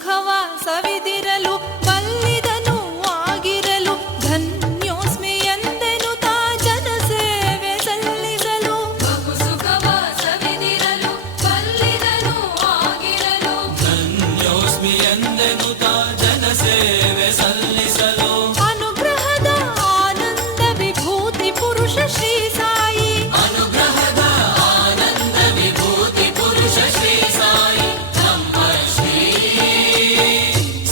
ಸುಖವ ಸವಿದಿರಲು ಬಲ್ಲಿದನು ಆಗಿರಲು ಧನ್ಯೋಸ್ಮಿ ಎಂದೆನು ತಾ ಜನ ಸೇವೆ ಸಲ್ಲಿಸಲು. ಬಹು ಸುಖವ ಸವಿದಿರಲು ಬಲ್ಲಿದನು ಆಗಿರಲು ಧನ್ಯೋಸ್ಮಿ ಎಂದೆನು ತಾ ಜನ ಸೇವೆ ಸಲ್ಲಿಸಲು. ಅನುಗ್ರಹದ ಆನಂದ ವಿಭೂತಿ ಪುರುಷ ಶ್ರೀ ಸಾಯಿ. ಅನುಗ್ರಹದ ಆನಂದ ವಿಭೂತಿ ಪುರುಷ ಶ್ರೀ ಸಾಯಿ ನಮ್ಮ ಶ್ರೀ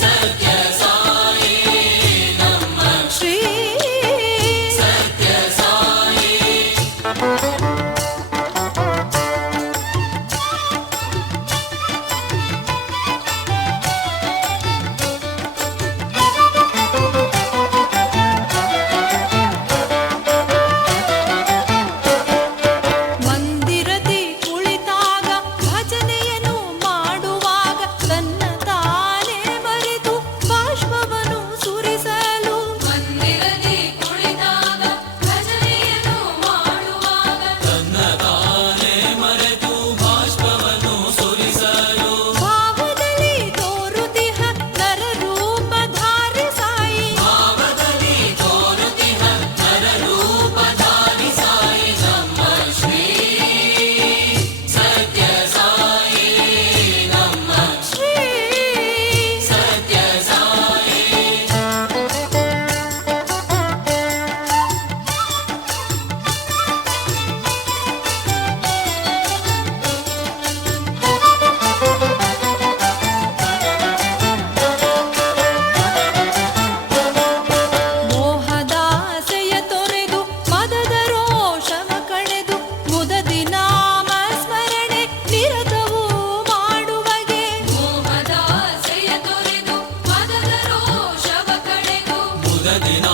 ಸತ್ಯ ಸಾಯಿ ನಮ್ಮ ಶ್ರೀ ಸತ್ಯ ಸಾಯಿ. ಮಂದಿರದಿ ಕುಳಿತಾಗ ಭಜನೆಯನ್ನು ಮಾಡುವಾಗ ತನ್ನ ತಾನೇ ಮರೆತು ಬಾಷ್ಪವನ್ನು ಸುರಿಸಲು. ಮಂದಿರದಿ ಕುಳಿತಾಗ ಭಜನೆಯನ್ನು ಮಾಡುವಾಗ ತನ್ನ ತಾನೇ ಮರೆತು ಬಾಷ್ಪವನ್ನು ಸುರಿಸಲು. ಭಾವದಲ್ಲಿ ತೋರುತಿಹ ನರರೂಪಧಾರಿ ಸಾಯಿ. ಭಾವದಲ್ಲಿ ತೋರುತಿಹ ನರರೂಪಧಾರಿ ಸಾಯಿ ನಮ್ಮ ಶ್ರೀ ಸತ್ಯ ಸಾಯಿ ನಮ್ಮ ಶ್ರೀ ಸತ್ಯ ಸಾಯಿ. ಮೋಹದಾಸೆಯ ತೊರೆದು ಮದದ ರೋಷವ ಕಳೆದು ಮುದದಿ ನಾಮ ಸ್ಮರಣೆ ನಿರತವೂ ಮಾಡುವಗೆ. ಮೋಹದಾಸೆಯ ತೊರೆದು ಮದದ ರೋಷವ ಕಳೆದು ಮುದದಿನ